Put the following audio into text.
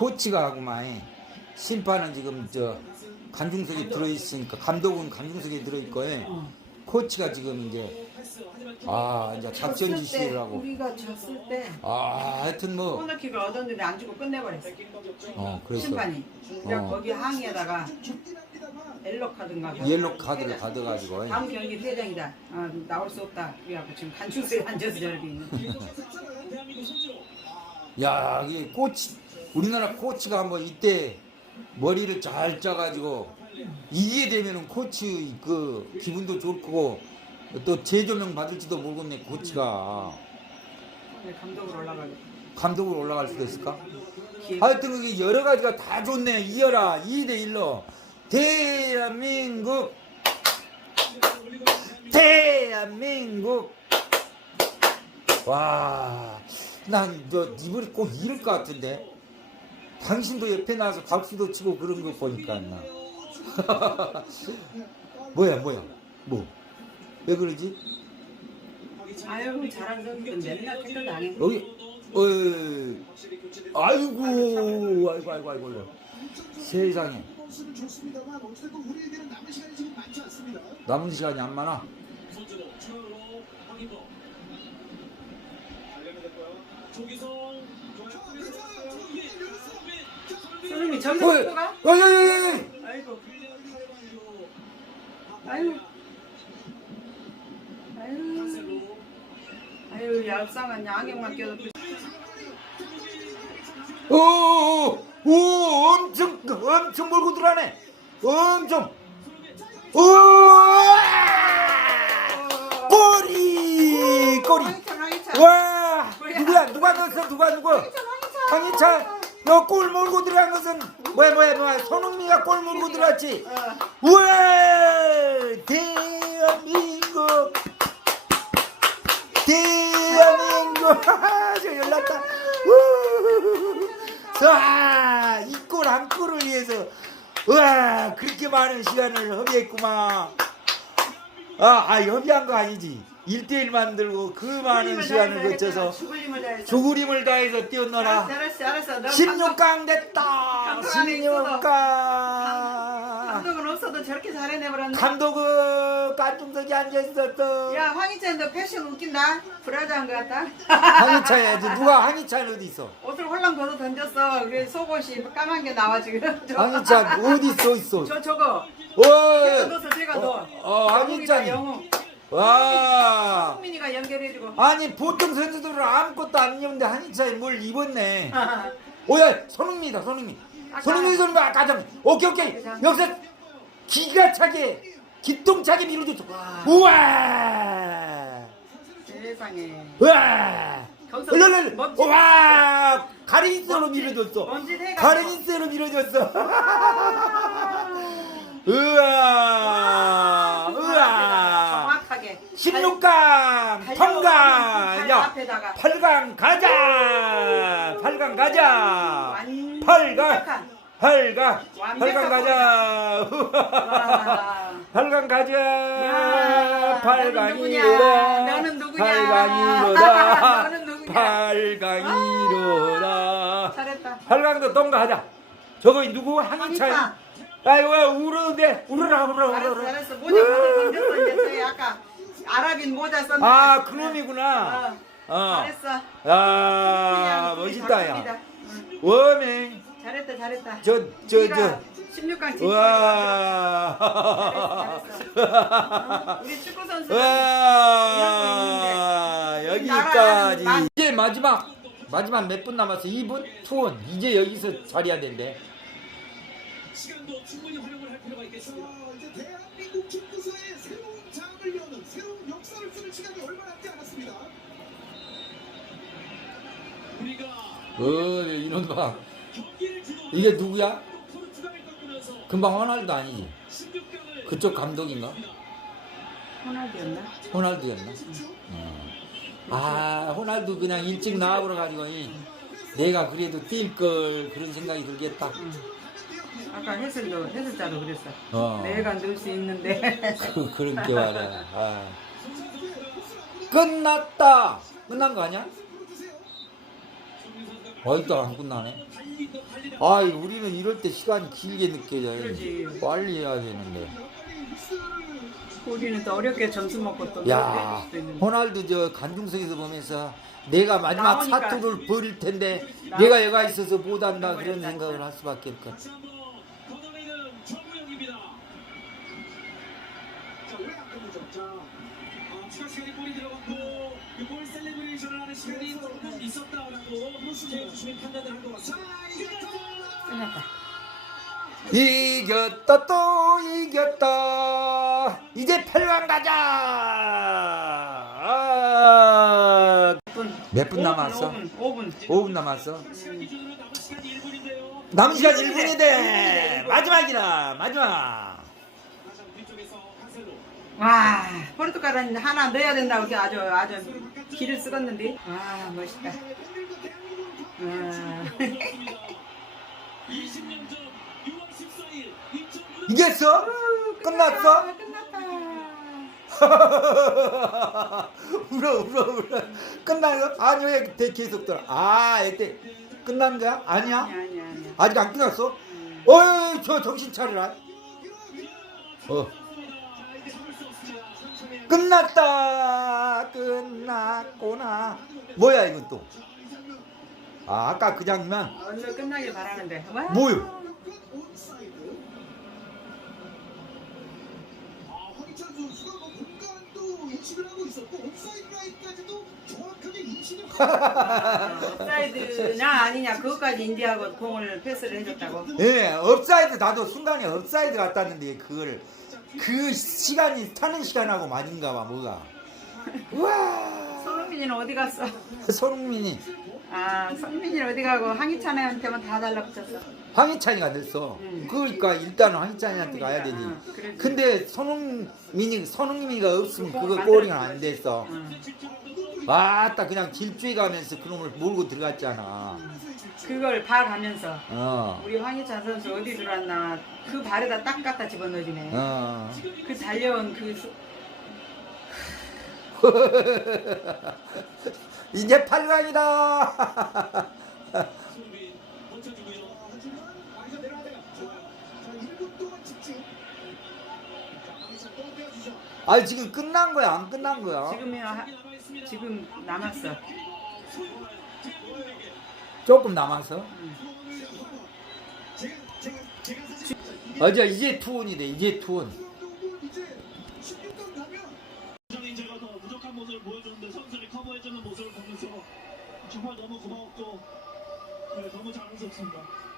코치가 하고만 심판은 지금 저 관중석에 들어있으니까 감독은 관중석에 들어있고 어. 코치가 지금 이제 아 이제 작전 졌을 때, 지시를 하고 우리가 졌을 때 아 하여튼 뭐 코너킥을 얻었는데 안 주고 끝내버렸어. 어, 그래서 심판이. 어. 거기 항의에다가 옐로 카드인가. 옐로 카드를 받아가지고 다음 경기 퇴장이다. 아, 나올 수 없다. 그래갖고 지금 간추수에 앉아서 저렇게 있는. 야 이게 코치 우리나라 코치가 한번 이때 머리를 잘 짜가지고 이기게 되면은 코치 그 기분도 좋고 또 재조명 받을지도 모르겠네 코치가. 네, 감독으로 올라가고. 감독으로 올라갈 수도 있을까? 하여튼 그게 여러 가지가 다 좋네. 이어라. 2대 1로. 대한민국. 대한민국. 와 난저 이번에 꼭 이럴 것 같은데. 당신도 옆에 나와서 박수도 치고 그런 거 보니까 나. 뭐야 뭐야? 뭐? 왜 그러지? 아유 잘하는 선수들 맨날 태클 당해. 여기 어 아이고 아이고 아이고 아이고 세상에. 남은 시간이 지금 많지 많아 선생님이 저기서 어이 또 가? 어이 어이 어이 아이고. 아유. 아유. 아유 얄쌍한 양경만 껴도 오, 오, 엄청, 엄청 몰고 들어가네. 엄청. 오, 꼬리, 꼬리. 황희찬 황희찬. 와, 누구야? 누가 누구? 황희찬. 너골 몰고 들어간 것은 뭐야 뭐야 뭐야 손흥민가 골 몰고 들어왔지. 우와, 대한민국. 대한민국. 저 연락다. 자, 이골 한 골을 위해서 와 그렇게 많은 시간을 허비했구만. 아, 아 협의한 거 아니지. 1대1 만들고 그 많은 시간을 거쳐서 죽을림을 다해서. 뛰어놀아. 알았어. 너 16강 됐다. 감독 안에 있어도. 16강. 감독은 없어도 저렇게 잘해내버렸네. 감독은 깐중석에 앉아있었어. 야 황희찬 너 패션 웃긴다. 브라자한 것 같다. 황희찬이야지. 누가 황희찬 어디 있어? 옷을 홀랑 벗어 던졌어. 그래 속옷이 까만 게 나와 지금. 저- 황희찬 어디 있어 있어? 저 저거. 오. 제가 넣어. 어, 어 황희찬이. 와. 성민이가 연결해주고. 아니 보통 선수들은 아무것도 안 입는데 한희찬이 뭘 입었네. 오야 손흥민이다 손흥민. 아까- 손흥민 손흥민 아까 전 오케이 오케이 그죠. 여기서 기가 차게 기똥차게 밀어줬어. 와. 우와. 세상에. 우와. 거기서 얼른 멋진- 와 가르니스로 밀어줬어. 먼지 해가. 가르니스로 밀어줬어. 우와 우와. 정확하게. 16강 달려오는 통과 팔야 앞에다가. 8강 가자. 8강 가자. 완- 8강 완벽한. 8강 완벽한 8강 가자. 와. 8강 가자. 야, 8강이로다. 너는 누구냐? 8강이로다. 너는 누구냐? 8강이로다. 잘했다. 8강도 통과하자. 저거 누구? 황희찬. 아이고 울었는데. 울어라 울어라 울어라. 잘했어. 모자 벗어 던졌어 이제. 아까 아랍인 모자 썼는데. 아 그놈이구나 어. 어. 잘했어. 그냥 둘이 멋있다 작품이다. 야 응. 워맹 잘했다 잘했다. 저저 우리가 저 16강 진출. 와 우리 축구 와 이러고 여기까지 나라는 이제 마지막 마지막 몇 분 남았어 2분 투원 이제 여기서 자리야 된대 시간도 충분히 활용을 할 필요가 있겠습니다. 이제 대한민국 축구사의 새로운 역사를 쓰는 시간이 얼마 남지 않았습니다. 우리가 어 이놈 봐 이게 누구야 금방 호날두 아니지 16강을 그쪽 감독인가 호날두였나? 호날두였나 어. 아 호날두 그냥 일찍 나와버려 가지고 내가 그래도 뛸 걸 그런 생각이 들겠다 아까 해설도 해설자도 그랬어. 어. 내가 넣을 수 있는데. 그, 그런 게 말이야. 아. 끝났다. 끝난 거 아니야? 아직도 안 끝나네. 아, 우리는 이럴 때 시간이 길게 느껴져요. 그러지. 빨리 해야 되는데. 우리는 또 어렵게 점수 먹고 또 야, 내릴 수도 있는데. 호날두 저 간중석에서 보면서 내가 마지막 나오니까. 사투를 버릴 텐데 나- 내가 여가 있어서 못 한다 그런 생각을 할 수밖에 없고. 다시 한번 걷어내는 정우영입니다. 자왜안 끊어져 자 아, 추가 시간이 골이 들어갔고 그골 셀레브레이션을 하는 시간이 조금 있었다라고 주심이 판단을 한것 자, 같습니다. 끝났다. 이겼다 또 이겼다 이제 8강 가자 아, 분. 몇분 남았어? 5분. 5분. 5분 남았어 1분인데요. 남은 시간 1분이 돼 마지막이다 마지막 와, 포르투갈은 하나 넣어야 된다고 이렇게 아주 아주 길을 쓰었는데. 와, 멋있다. 와. 20년 전 6월 14일 2009년 이겼어? 끝났어? 끝났다. 울어 울어 울어 끝나요? 아니 왜 대- 계속 들어 아 이때 끝난 거야? 아니야? 아니야, 아니야, 아니야. 아직 안 끝났어? 음. 어이 저 정신 차리라 어. 끝났다 끝났구나 뭐야 이건 또 아, 아까 그 장면 오늘 끝나길 바라는데. 와. 뭐요? 온사이드. 아, 업사이드냐 아니냐 그것까지 인디하고 공을 패스를 해줬다고. 예 업사이드 나도 순간에 업사이드 같았는데 그걸 그 시간이 타는 시간하고 맞은가 봐 뭐가 우와 손흥민이는 어디 갔어? 손흥민이 아, 손흥민이는 어디 가고 황희찬한테만 다 달라붙었어. 황희찬이가 됐어 음. 그러니까 일단은 황희찬이한테 가야 되지 어, 그래. 근데 손흥민이 손흥민이가 없으면 그거 그거 골이 안 만들어줘야지. 됐어 응. 아따 그냥 질주해 가면서 그놈을 몰고 들어갔잖아 그걸 봐가면서 어 우리 황희찬 선수 어디 들어왔나 그 발에다 딱 갖다 집어넣어주네. 어. 그 달려온 그 수- 이제 8강이다 손흥민 멈춰주고요. 하지만 아 이제 내려야 돼요. 좋아요. 자, 1분 동안 집중. 자, 황희찬 또 떼어주죠. 아 지금 끝난 거야 안 끝난 거야 지금이야 하-. 지금 남았어. 조금 사실 맞아 이제 투혼이 돼 이제 투혼 정도 이제 16강 가면 정인재가 더 부족한 모습을 보여줬는데 선수를 커버해주는 모습을 보면서 정말 너무 고마웠고 네, 너무 자랑스럽습니다.